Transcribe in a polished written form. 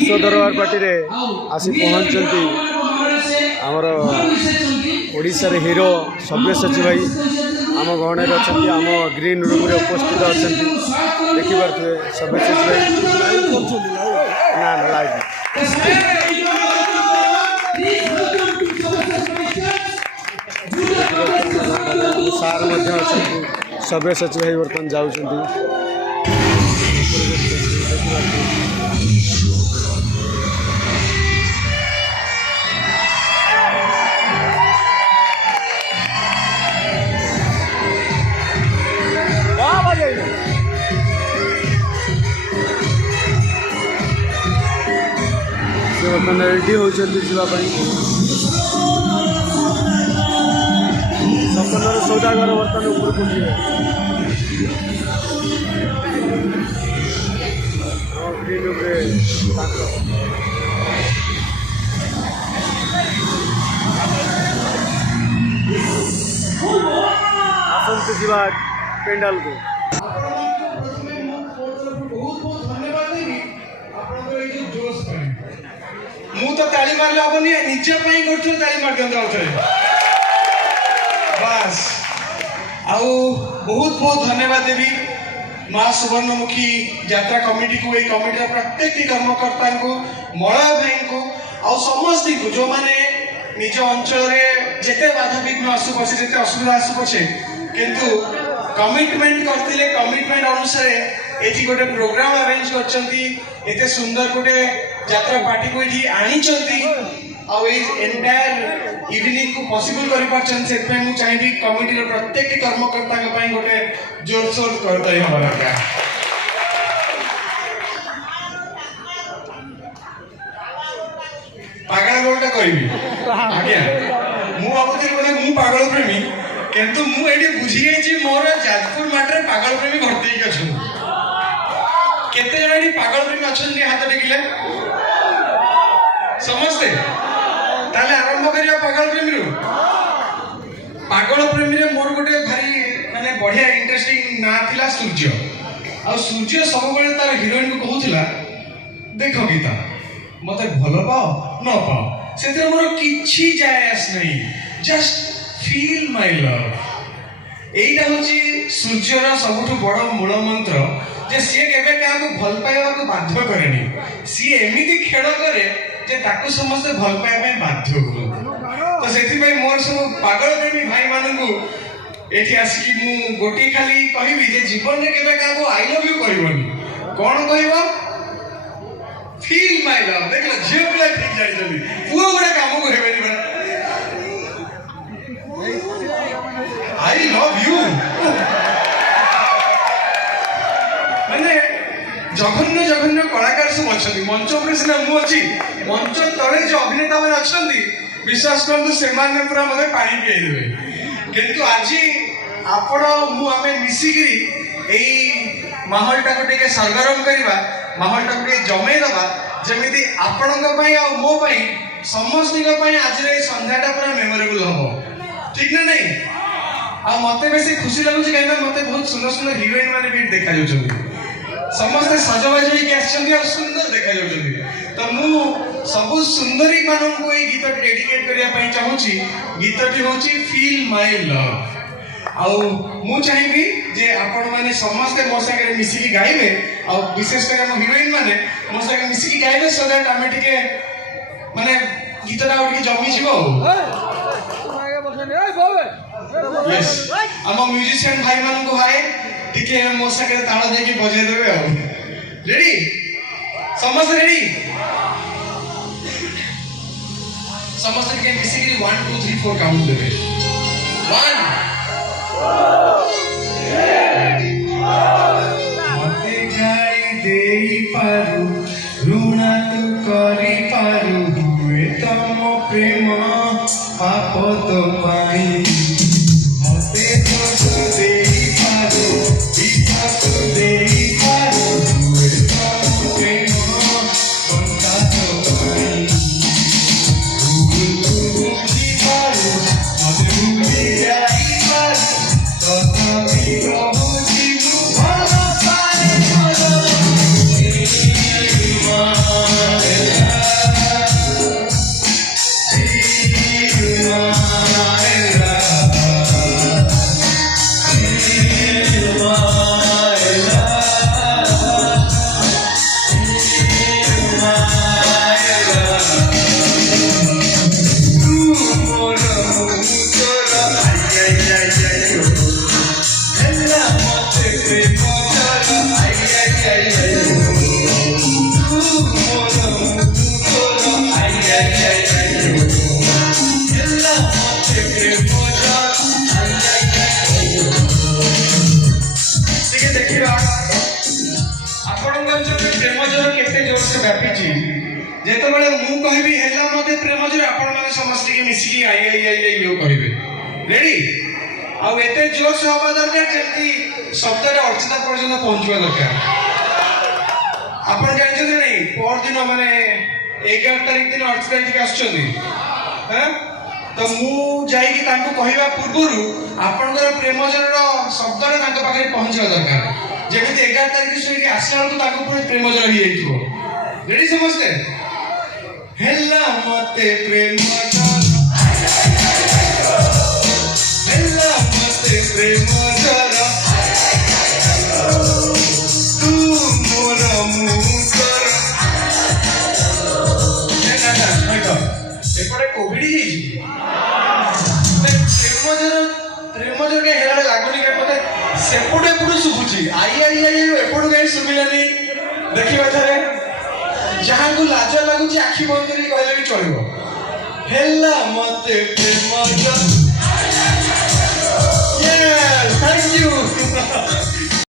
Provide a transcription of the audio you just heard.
विश्व दरबार पार्टी रे आसी पहुँचती आमर ओडिशार हीरो सब्यसाची भाई आम गहणे अच्छा आम ग्रीन रूम रे उपस्थित अच्छा देखिपे सब्यसाची भाई ना लाइव सार सब्यसाची भाई बर्तमान जाऊँ बर्तमान रेडी होती जावाई सपनर सौदागर बर्तमान ऊपर पहुँचे आसंतु जीवा पेंडाल को मु तो ताली मारले हबनी निजे पई करथु ताली मार दियंत आउथरे बस आउ बहुत बहुत धन्यवाद देवी माँ सुवर्णमुखी यात्रा कमिटी को ए कमिटी प्रत्येक कर्मकर्ता को मलय भाई को आउ समस्त को जो माने निज अंचल रे जेते बाधा विघ्न आसु पछे जेते असुविधा आसु पछे किंतु कमिटमेंट करथिले कमिटमेंट अनुसार एठी गोटे प्रोग्राम अरेंज करचंती एते सुंदर गोटे यात्रा पार्टी को एठी आनी चंती आ ए एंटायर इवनिंग को पॉसिबल करि पाछन से पे मु चाहिबी कमिटी रे प्रत्येक कर्मकर्ता के पई गोटे जोर शोर करतै हमरा का पागल गोलटा कहबी आज्ञा मु बाबूजी कोने मु पागल प्रेमी किंतु मु एडी बुझी गई छी मोर जाजपुर माटरे पागल प्रेमी घरते ही अछन केते जण एडी पागल प्रेमी अछन जे हाथ टेकिले समझते ताले आरंभ करिया पागल प्रेमी रो पागल प्रेमी रे मोर गोटे भारी माने बढ़िया इंटरेस्टिंग ना थिला सूर्य आ सूर्य सब बेले तार हीरोइन को कहउथिला देखो गीता मते भलो पाओ न पाओ सेते मोर किछि जाय आस नहीं जस्ट फील माय लव एटा होची सूर्यर सबुठु बड़ मूल मंत्र जे सी केबे काको भल पाइबा को बाध्य करेनी सी एमिति खेल करे जे ताको समस्त भल पाइबा बाध्य करो तो सेति भाई मोर सब पागल प्रेमी भाई मानकु एठी आसी मु गोटी खाली कहिबी जे जीवन रे केबे काको आई लव यू कहबनी कोन कहबो फील माय लव देखला जे पिला ठीक जाई जल्दी पुओ गुडा काम को हेबेनी बड़ा I love you. माने जघन्य जघन्य कलाकार सब अच्छी मंच पर सीना मु अच्छी मंच तले जो अभिनेता मैंने अच्छा विश्वास करते से पूरा मत पानी पियाई देवे किंतु आज आपण मुझे मिसिकी माहौल टाक टे सरगरम करवा माहौल टाक जमे दबा जमी आपण मो समस्त आज संध्याटा पूरा मेमोरेबल हम ठीक ना नहीं आ मते बेसी खुशी लगुच कहीं मते बहुत सुंदर सुंदर हीरोइन माने भी देखा जाउछन समस्त सजबाज होई आछन और सुंदर देखा जाउछन तो मु सब सुंदरी मानन को ए गीत डेडिकेट करिया पई चाहूची गीतटी होची फील माय लव आउ मु चाहिबी जे आपण माने समस्त मो संगे मिसिकी गाइबे आ विशेष कर हम हीरोइन माने मो संगे मिसिकी गाइबे सो दैट आमे टिके माने गीतटा उठी जमी छिबो यस हम म्यूजिशियन भाई मान को भाई टिके मो संगे ताल देके बजे देबे आ रेडी समस्त रेडी समस्त के बेसिकली 1 2 3 4 काउंट देबे 1 मते गाई देई पारु ऋण तू करी पारु हुए तम प्रेम पाप तो पाई ଟିକେ ଦେଖିବା ଆପଣଙ୍କ ଅଞ୍ଚଳରେ ପ୍ରେମ ଜ୍ୱର କେତେ ଜୋରସେ ବ୍ୟାପିଛି। ଯେତେବେଳେ ମୁଁ କହିବି ହେଲା ମତେ ପ୍ରେମ ଜ୍ୱର ଆପଣମାନେ ସମସ୍ତେ ଟିକେ ମିଶିକି ଆଇ ଆଇ ଆଇ ଆଇ ଇଏ କହିବେ। ରେଡି? ଆଉ ଏତେ ଜୋରସେ ହବା ଦରକାର ଯେମିତି ଶବ୍ଦରେ ଅର୍ଚ୍ଚିତା ପର୍ଯ୍ୟନ୍ତ ପହଞ୍ଚିବା ଦରକାର। ଆପଣ ଜାଣିଛନ୍ତି ନାଇଁ ପରଦିନ ମାନେ 11 ତାରିଖ ଦିନ ଅର୍ଚ୍ଚିତା ଏଠିକି ଆସୁଛନ୍ତି। ତ ମୁଁ ଯାଇକି ତାଙ୍କୁ କହିବା ପୂର୍ବରୁ ଆପଣଙ୍କର ପ୍ରେମ ଜ୍ୱରର ଶବ୍ଦରେ ତାଙ୍କ ପାଖରେ ପହଞ୍ଚିବା ଦରକାର। ଯେମିତି 11 ତାରିଖ ଶୋଇକି ଆସିଲା ବେଳକୁ ତାଙ୍କୁ ପୁଣି ପ୍ରେମ ଜ୍ୱର ହେଇଯାଇଥିବ। ରେଡି ସମସ୍ତେ? ହେଲା ମତେ ପ୍ରେମ ଜ୍ୱର, ହେଲା ମତେ ପ୍ରେମ ଜ୍ୱର, ତୁ ମୋର ମୁଁ ତୋର। ଏପଟେ କୋଭିଡ ହେଇଛି। ପ୍ରେମ ଜ୍ୱର କାହିଁ ହେଲା ଲାଗୁନି କାହିଁ ମତେ ସେପଟେ ଏପଟୁ ଶୁଭୁଛି। ଆଇ ଆଇ ଆଇ ଏପଟୁ କାହିଁ ଶୁଭିଲାନି ଦେଖିବା ଥରେ। ଯାହାକୁ ଲାଜ ଲାଗୁଛି ଆଖି ବନ୍ଦ କରିକି କହିଲେ ବି ଚଳିବ। ହେଲା ମତେ ପ୍ରେମ ଜ୍ୱର।